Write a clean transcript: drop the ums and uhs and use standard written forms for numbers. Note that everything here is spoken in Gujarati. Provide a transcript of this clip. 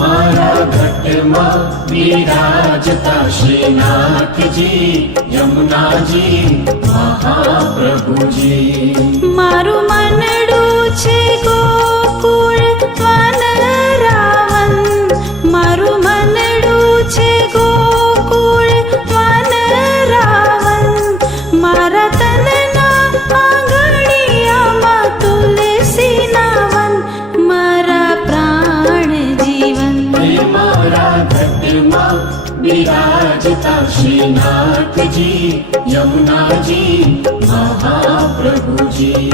મારા ઘટમાં બિરાજતા શ્રીનાથજી, યમુનાજી, મહાપ્રભુજી. મારું મનડું છે ગોકુળ વનરાવન, મારું મનડું છે ગોકુળ વનરાવન. મારા તનના આંગણિયામાં તુલસીના વન, મારા પ્રાણ જીવન. મારા ઘટમાં બિરાજતા શ્રીનાથજી, યમુનાજી, મહાપ્રભુજી.